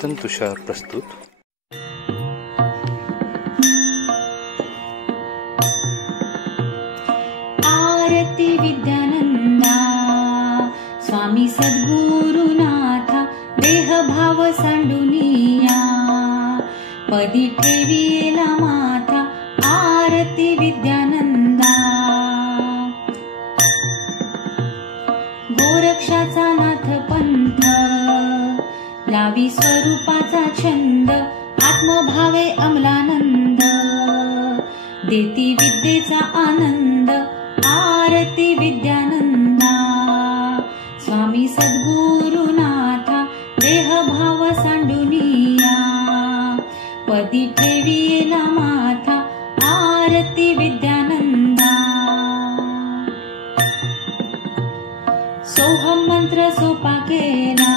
चिंतन तुषार प्रस्तुत. आरती विद्यानंदा स्वामी सद्गुरुनाथा, देह भाव सांडुनिया पदी ठेविला माथा. आरती विद्यानंदा गोरक्षाचा नाथ पंथ, लावी स्वरूपाचा छंद. आत्मभावे अमलानंद, देती विद्येचा आनंद. आरती विद्यानंदा स्वामी सद्गुरुनाथा, देह भाव सांडुनिया पदी ठेविला माथा. आरती विद्यानंदा सोहम मंत्र सोपा केला,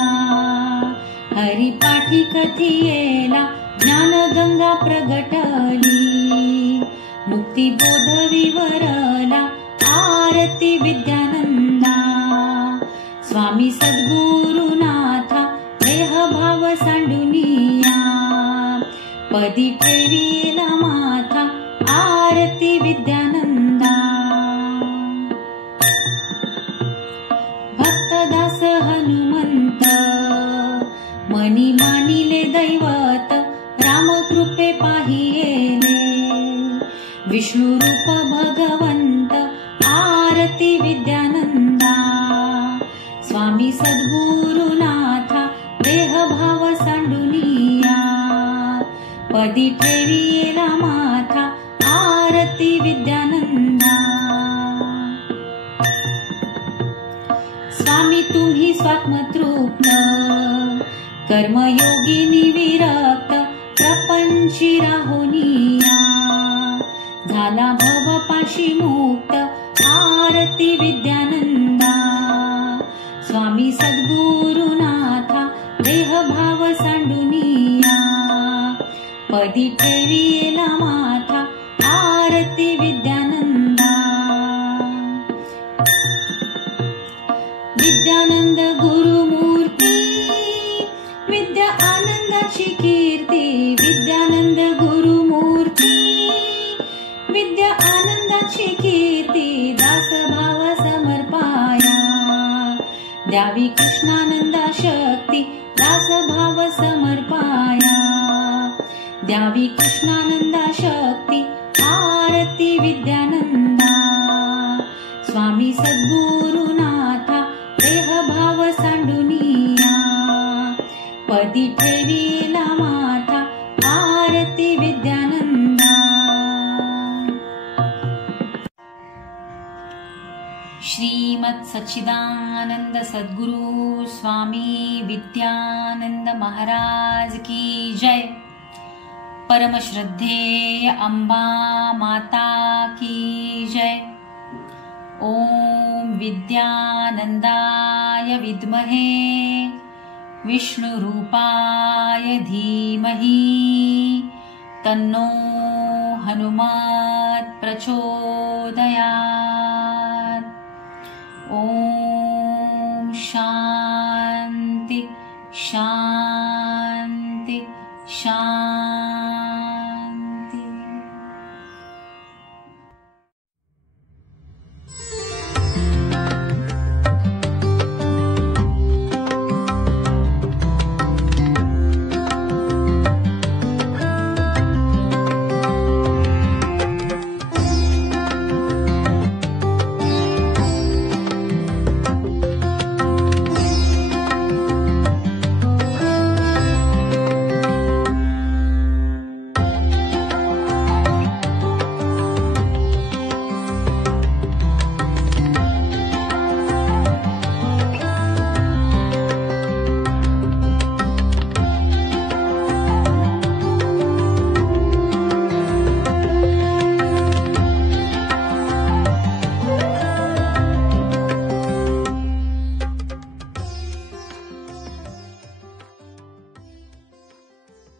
हरिपाठी कथियेला. ज्ञानगंगा प्रगटली, मुक्तिबोध विवरला. आरती विद्यानंदा स्वामी सद्गुरुनाथा, देह भाव सांडुनिया पदी ठेविला माथा. आरती विद्यानंदा भक्तदास हनुमंत, मनी मानिले दैवत. रामकृपे पाहियेले, विष्णु रूप भगवंत. आरती विद्यानंदा स्वामी सद्गुरुनाथा, देह भाव सांडुनिया पदी ठेविला माथा. आरती विद्यानंदा स्वामी तुम्ही स्वात्मतृप्त, कर्मयोगिनी विरक्त. प्रपंची राहुनिया झाला भवपाशी मुक्त. आरती विद्यानंदा स्वामी सद्गुरुनाथा, देह भाव सांडुनिया पदी ठेविला माथा. आरती विद्यानंदा विद्यानंद गुरुमूर्ती, विद्या आनंदाची कीर्ती. विद्यानंद गुरुमूर्ती, विद्या आनंदाची कीर्ती. दासभाव समर्पाया, द्यावी कृष्णानंदा शक्ती. दासभाव समर्पाया, द्यावी कृष्णानंदा शक्ती. आरती विद्यानंदा स्वामी सद्गुरुनाथा, देह भाव सांडुनिया पदी ठेविला माथा. आरती विद्यानंदा श्रीमत् सच्चिदानंद सद्गुरु स्वामी विद्यानंद महाराज की जय. परम श्रद्धेय अंबा माता की जय. ओम विद्यानंदाय विद्महे, विष्णुरूपाय धीमहि, तन्नो हनुमत् प्रचोदयात्. ओम शांति शांति.